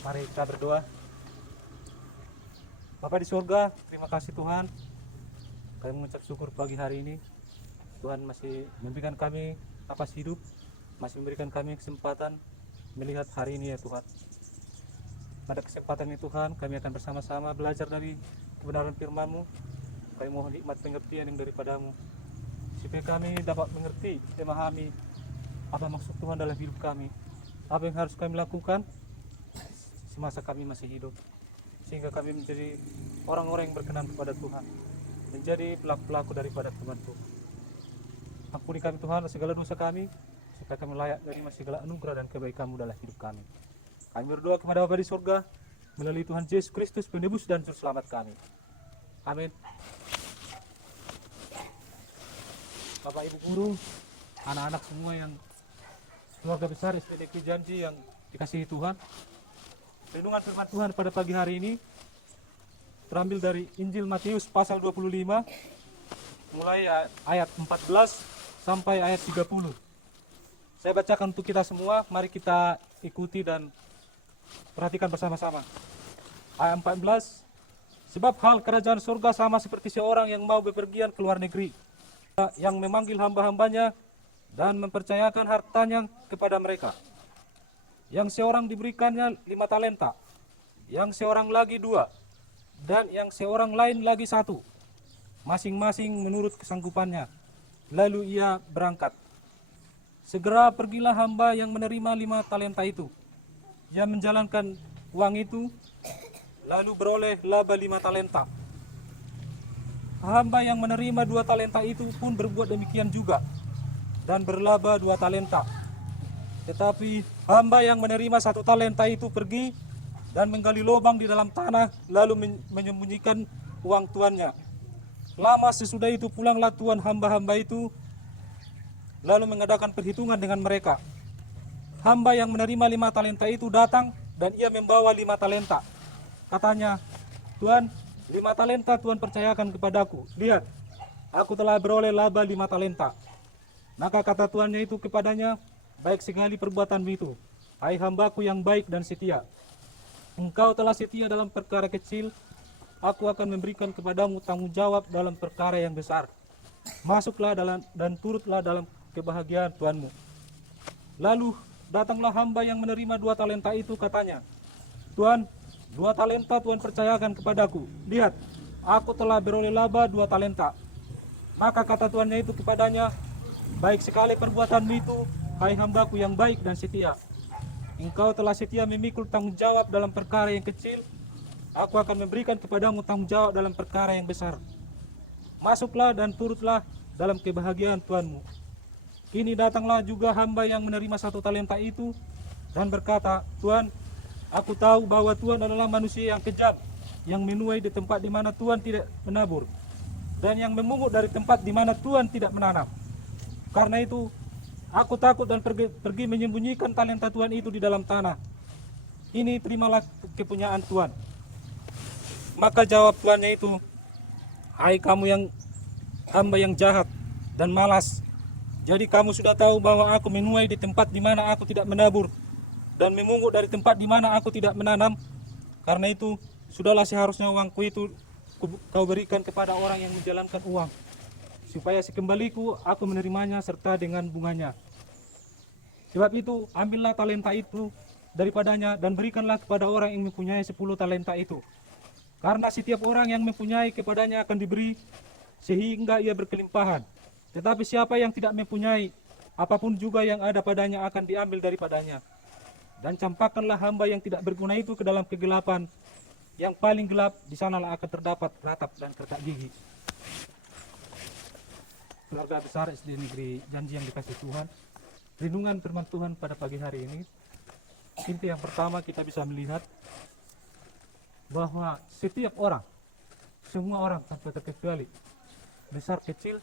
Mari kita berdoa. Bapa di surga, terima kasih Tuhan. Kami mengucap syukur pagi hari ini. Tuhan masih memberikan kami napas hidup, masih memberikan kami kesempatan melihat hari ini ya Tuhan. Pada kesempatan ini Tuhan, kami akan bersama-sama belajar dari kebenaran firman-Mu. Kami mohon hikmat pengertian yang daripadamu, supaya kami dapat mengerti, memahami apa maksud Tuhan dalam hidup kami, apa yang harus kami lakukan semasa kami masih hidup, sehingga kami menjadi orang-orang yang berkenan kepada Tuhan, menjadi pelaku-pelaku daripada firman Tuhan. Ampuni kami Tuhan segala dosa kami, supaya kami layak menerima segala anugerah dan kebaikan-Mu dalam hidup kami. Kami berdoa kepada Bapa di surga melalui Tuhan Yesus Kristus, penebus dan juru selamat kami. Amin. Bapak Ibu guru, anak-anak semua yang keluarga besar SPDQ Janji yang dikasihi Tuhan, renungan firman Tuhan pada pagi hari ini terambil dari Injil Matius pasal 25 mulai ayat 14 sampai ayat 30. Saya bacakan untuk kita semua, mari kita ikuti dan perhatikan bersama-sama. Ayat 14, sebab hal kerajaan surga sama seperti seorang yang mau bepergian ke luar negeri, yang memanggil hamba-hambanya dan mempercayakan hartanya kepada mereka. Yang seorang diberikannya 5 talenta, yang seorang lagi 2, dan yang seorang lain lagi 1, masing-masing menurut kesanggupannya. Lalu ia berangkat. Segera pergilah hamba yang menerima 5 talenta itu. Ia menjalankan uang itu, lalu beroleh laba 5 talenta. Hamba yang menerima 2 talenta itu pun berbuat demikian juga, dan berlaba 2 talenta. Tetapi hamba yang menerima 1 talenta itu pergi dan menggali lubang di dalam tanah, lalu menyembunyikan uang tuannya. Lama sesudah itu pulanglah tuan hamba-hamba itu, lalu mengadakan perhitungan dengan mereka. Hamba yang menerima 5 talenta itu datang, dan ia membawa 5 talenta. Katanya, Tuan, 5 talenta Tuhan percayakan kepadaku. Lihat, aku telah beroleh laba 5 talenta. Maka kata tuannya itu kepadanya, baik sekali perbuatanmu itu, hai hambaku yang baik dan setia. Engkau telah setia dalam perkara kecil, aku akan memberikan kepadamu tanggung jawab dalam perkara yang besar. Masuklah dan turutlah dalam kebahagiaan Tuanmu. Lalu datanglah hamba yang menerima 2 talenta itu, katanya, Tuan, 2 talenta Tuhan percayakan kepadaku. Lihat, aku telah beroleh laba 2 talenta. Maka kata tuannya itu kepadanya, baik sekali perbuatanmu itu, hai hambaku yang baik dan setia. Engkau telah setia memikul tanggung jawab dalam perkara yang kecil, aku akan memberikan kepadamu tanggung jawab dalam perkara yang besar. Masuklah dan turutlah dalam kebahagiaan Tuanmu. Kini datanglah juga hamba yang menerima 1 talenta itu, dan berkata, Tuan, aku tahu bahwa Tuhan adalah manusia yang kejam, yang menuai di tempat di mana Tuhan tidak menabur, dan yang memungut dari tempat di mana Tuhan tidak menanam. Karena itu, aku takut dan pergi menyembunyikan talenta Tuhan itu di dalam tanah. Ini terimalah kepunyaan Tuhan. Maka jawab tuannya itu, hai kamu yang hamba yang jahat dan malas. Jadi kamu sudah tahu bahwa aku menuai di tempat di mana aku tidak menabur, dan memungut dari tempat di mana aku tidak menanam. Karena itu, sudahlah seharusnya uangku itu kau berikan kepada orang yang menjalankan uang, supaya sekembaliku aku menerimanya serta dengan bunganya. Sebab itu, ambillah talenta itu daripadanya dan berikanlah kepada orang yang mempunyai 10 talenta itu. Karena setiap orang yang mempunyai kepadanya akan diberi, sehingga ia berkelimpahan. Tetapi siapa yang tidak mempunyai, apapun juga yang ada padanya akan diambil daripadanya. Dan campakkanlah hamba yang tidak berguna itu ke dalam kegelapan, yang paling gelap, di sanalah akan terdapat ratap dan kertak gigi. Keluarga besar SD Negeri Janji yang dikasih Tuhan, renungan firman Tuhan pada pagi hari ini, inti yang pertama kita bisa melihat bahwa setiap orang, semua orang tanpa terkecuali, besar kecil,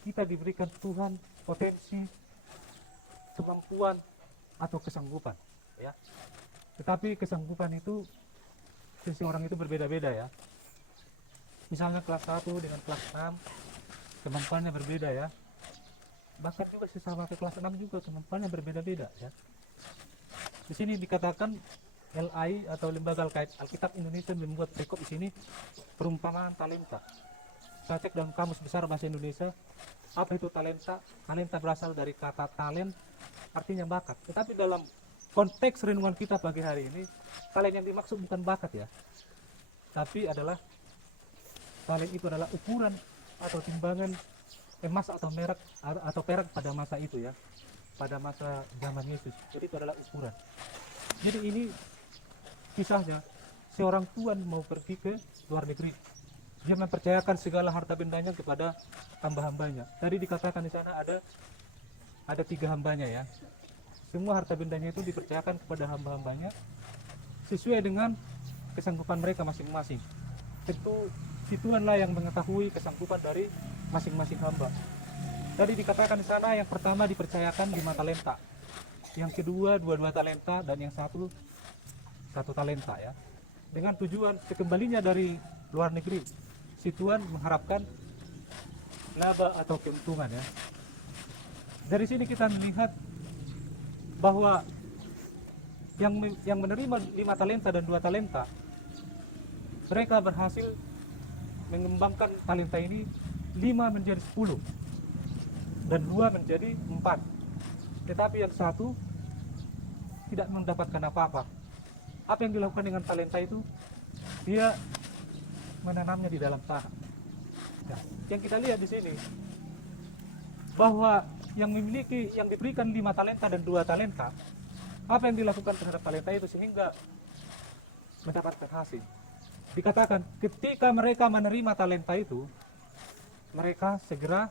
kita diberikan Tuhan potensi, kemampuan, atau kesanggupan, ya. Tetapi kesanggupan itu seseorang itu berbeda-beda, ya. Misalnya kelas 1 dengan kelas 6 kemampuannya berbeda, ya. Bahkan juga sesama ke kelas 6 juga kemampuannya berbeda-beda, ya. Di sini dikatakan LAI atau Lembaga Alkitab Indonesia membuat perikop di sini perumpamaan talenta. Saya cek dalam Kamus Besar Bahasa Indonesia, apa itu talenta? Talenta berasal dari kata talent, artinya bakat. Tetapi dalam konteks renungan kita pagi hari ini, talent yang dimaksud bukan bakat ya, tapi adalah talent itu adalah ukuran atau timbangan emas atau merek atau perak pada masa itu ya, pada masa zaman Yesus. Jadi itu adalah ukuran. Jadi ini kisahnya seorang tuan mau pergi ke luar negeri. Dia mempercayakan segala harta bendanya kepada hamba-hambanya. Tadi dikatakan di sana ada 3 hambanya ya. Semua harta bendanya itu dipercayakan kepada hamba-hambanya sesuai dengan kesanggupan mereka masing-masing. Tentu si tuanlah yang mengetahui kesanggupan dari masing-masing hamba. Tadi dikatakan di sana yang pertama dipercayakan 5 talenta, yang kedua 2 talenta, dan yang satu talenta ya. Dengan tujuan sekembalinya dari luar negeri, si tuan mengharapkan laba atau keuntungan ya. Dari sini kita melihat bahwa yang menerima 5 talenta dan 2 talenta, mereka berhasil mengembangkan talenta ini 5 menjadi 10 dan 2 menjadi 4. Tetapi yang satu tidak mendapatkan apa-apa. Apa yang dilakukan dengan talenta itu? Dia menanamnya di dalam tanah. Ya, yang kita lihat di sini bahwa yang diberikan 5 talenta dan 2 talenta, apa yang dilakukan terhadap talenta itu sehingga mendapatkan hasil? Dikatakan ketika mereka menerima talenta itu, mereka segera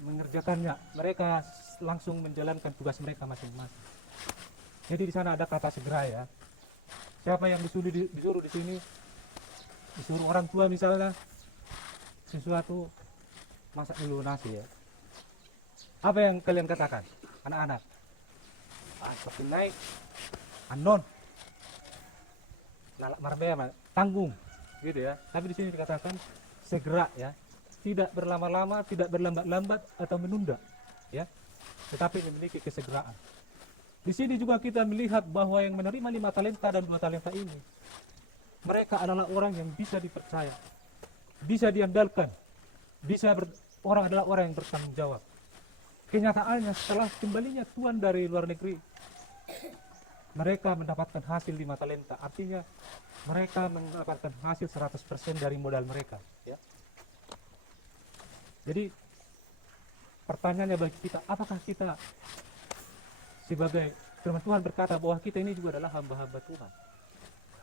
mengerjakannya. Mereka langsung menjalankan tugas mereka masing-masing. Jadi di sana ada kata segera ya. Siapa yang disuruh di sini? Disuruh orang tua misalnya sesuatu, masak dulu nasi ya. Apa yang kalian katakan, anak-anak? Seperti naik, anon, lalak marbea, tanggung, gitu ya. Tapi di sini dikatakan segera ya, tidak berlama-lama, tidak berlambat-lambat atau menunda, ya. Tetapi memiliki kesegeraan. Di sini juga kita melihat bahwa yang menerima 5 talenta dan 2 talenta ini, mereka adalah orang yang bisa dipercaya, bisa diandalkan, orang adalah orang yang bertanggung jawab. Kenyataannya setelah kembalinya tuan dari luar negeri, mereka mendapatkan hasil 5 talenta. Artinya mereka mendapatkan hasil 100% dari modal mereka. Ya. Jadi pertanyaannya bagi kita, apakah kita sebagai firman Tuhan berkata bahwa kita ini juga adalah hamba-hamba Tuhan.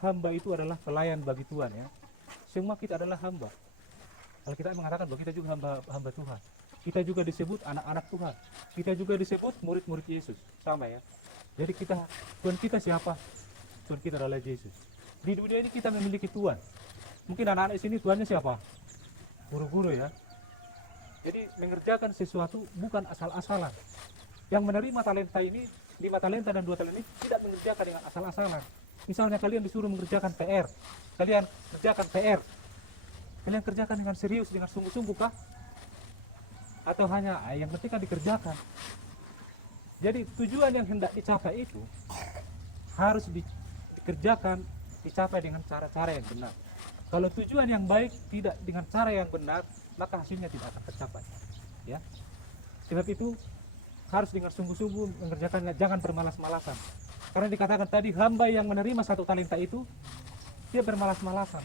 Hamba itu adalah pelayan bagi Tuhan ya. Semua kita adalah hamba. Kalau kita mengatakan bahwa kita juga hamba Tuhan. Kita juga disebut anak-anak Tuhan. Kita juga disebut murid-murid Yesus. Sama ya. Jadi Tuhan kita siapa? Tuhan kita adalah Yesus. Di dunia ini kita memiliki Tuhan. Mungkin anak-anak di sini Tuhannya siapa? Guru-guru ya. Jadi mengerjakan sesuatu bukan asal-asalan. Yang menerima talenta ini, 5 talenta dan 2 talenta ini tidak mengerjakan dengan asal-asalan. Misalnya kalian disuruh mengerjakan PR. Kalian kerjakan PR. Kalian kerjakan dengan serius, dengan sungguh-sungguh kah? Atau hanya yang penting kan dikerjakan. Jadi tujuan yang hendak dicapai itu harus dikerjakan, dicapai dengan cara-cara yang benar. Kalau tujuan yang baik tidak dengan cara yang benar, maka hasilnya tidak akan tercapai. Ya. Sebab itu harus dengan sungguh-sungguh mengerjakannya, jangan bermalas-malasan. Karena dikatakan tadi hamba yang menerima 1 talenta itu dia bermalas-malasan.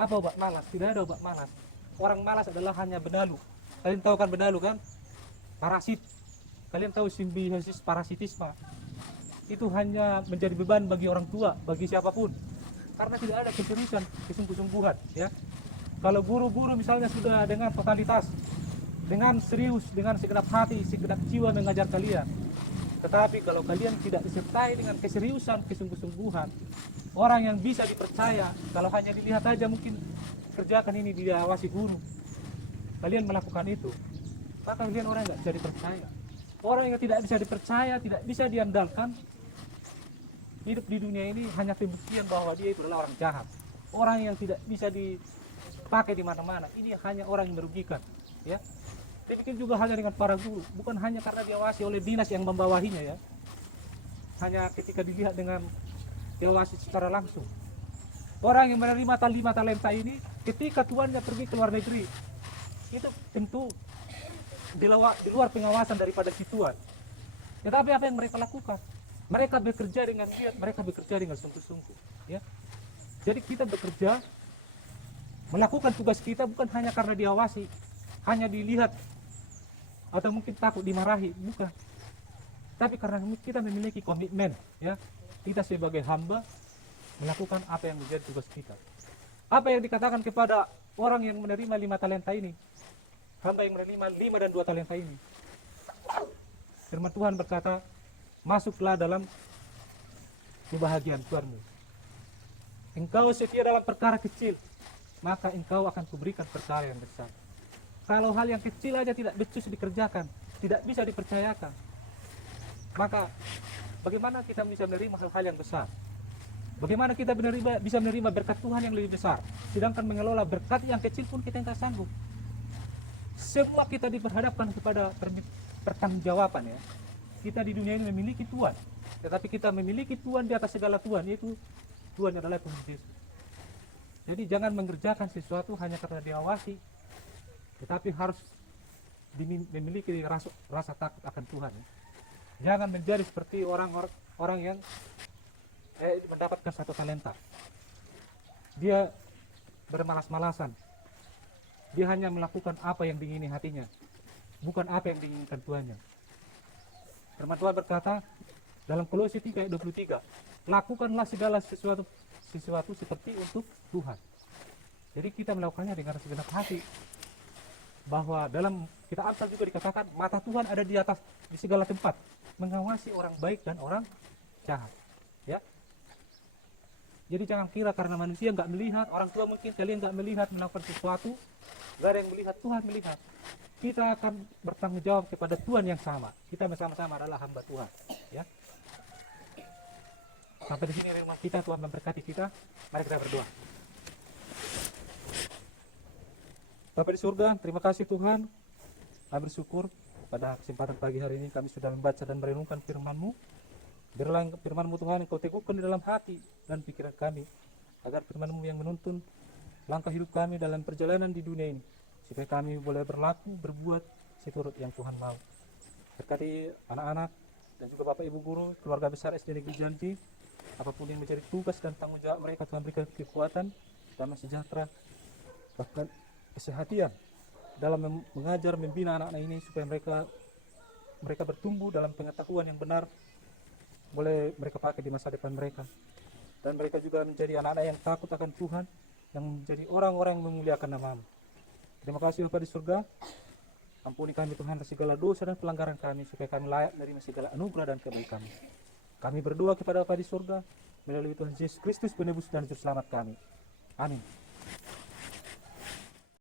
Apa obat malas? Tidak ada obat malas. Orang malas adalah hanya benalu. Kalian tahu kan benalu kan? Parasit. Kalian tahu simbiosis parasitisme. Itu hanya menjadi beban bagi orang tua, bagi siapapun. Karena tidak ada keseriusan, kesungguh-sungguhan. Ya. Kalau guru-guru misalnya sudah dengan totalitas, dengan serius, dengan segenap hati, segenap jiwa mengajar kalian. Tetapi kalau kalian tidak disertai dengan keseriusan, kesungguh-sungguhan, orang yang bisa dipercaya, kalau hanya dilihat aja mungkin kerjakan ini diawasi guru. Kalian melakukan itu, maka kalian orang yang tidak bisa dipercaya. Orang yang tidak bisa dipercaya, tidak bisa diandalkan, hidup di dunia ini hanya pembuktian bahwa dia itu adalah orang jahat. Orang yang tidak bisa dipakai di mana-mana, ini hanya orang yang merugikan. Ya. Demikian juga hanya dengan para guru, bukan hanya karena diawasi oleh dinas yang membawahinya ya. hanya ketika dilihat dengan diawasi secara langsung. Orang yang menerima 5 talenta ini ketika tuannya pergi ke luar negeri, itu tentu di luar pengawasan daripada si tuan. Tetapi apa yang mereka lakukan? Mereka bekerja dengan giat, mereka bekerja dengan sungguh-sungguh. Ya. Jadi kita bekerja, melakukan tugas kita bukan hanya karena diawasi, hanya dilihat, atau mungkin takut dimarahi, bukan. Tapi karena kita memiliki komitmen, ya, kita sebagai hamba melakukan apa yang menjadi tugas kita. Apa yang dikatakan kepada orang yang menerima 5 talenta ini, hamba yang menerima 5 dan 2 talenta ini, firman Tuhan berkata, masuklah dalam kebahagiaan Tuhanmu. Engkau setia dalam perkara kecil, maka engkau akan kuberikan perkara yang besar. Kalau hal yang kecil aja tidak becus dikerjakan, tidak bisa dipercayakan, maka bagaimana kita bisa menerima hal-hal yang besar? Bagaimana kita bisa menerima berkat Tuhan yang lebih besar? Sedangkan mengelola berkat yang kecil pun kita tidak sanggup. Semua kita diperhadapkan kepada pertanggungjawaban, ya. Kita di dunia ini memiliki Tuhan, tetapi kita memiliki Tuhan di atas segala Tuhan, yaitu Tuhan adalah Tuhan Yesus. Jadi jangan mengerjakan sesuatu hanya karena diawasi, tetapi harus memiliki rasa takut akan Tuhan. Ya. Jangan menjadi seperti orang yang mendapatkan 1 talenta. Dia bermalas-malasan. Dia hanya melakukan apa yang diingini hatinya, bukan apa yang diinginkan Tuhannya. Firman Tuhan berkata dalam Kolose 3 ayat 23, lakukanlah segala sesuatu seperti untuk Tuhan. Jadi kita melakukannya dengan segenap hati. Bahwa dalam kitab Amsal juga dikatakan mata Tuhan ada di atas di segala tempat, mengawasi orang baik dan orang jahat. Ya. Jadi jangan kira karena manusia nggak melihat, orang tua mungkin kalian nggak melihat melakukan sesuatu, nggak ada yang melihat, Tuhan melihat. Kita akan bertanggung jawab kepada Tuhan yang sama. Kita bersama-sama adalah hamba Tuhan. Ya. Sampai di sini firman kita, Tuhan memberkati kita. Mari kita berdoa. Bapa di surga, terima kasih Tuhan. Kami bersyukur pada kesempatan pagi hari ini kami sudah membaca dan merenungkan firman-Mu. Biarlah firman-Mu Tuhan Engkau teguhkan di dalam hati dan pikiran kami, agar firman-Mu yang menuntun langkah hidup kami dalam perjalanan di dunia ini, supaya kami boleh berlaku, berbuat seturut yang Tuhan mau. Berkati anak-anak dan juga Bapak Ibu Guru, keluarga besar SD Negeri Janji, apapun yang menjadi tugas dan tanggung jawab mereka, Tuhan berikan kekuatan, damai sejahtera, bahkan kesehatan dalam mengajar, membina anak-anak ini supaya mereka bertumbuh dalam pengetahuan yang benar, boleh mereka pakai di masa depan mereka, dan mereka juga menjadi anak-anak yang takut akan Tuhan, yang menjadi orang-orang yang memuliakan nama-Mu. Terima kasih Bapa di surga, ampuni kami Tuhan atas segala dosa dan pelanggaran kami, supaya kami layak menerima segala anugerah dan kebaikan. Kami berdoa kepada Bapa di surga melalui Tuhan Yesus Kristus penebus dan juru selamat kami. Amin.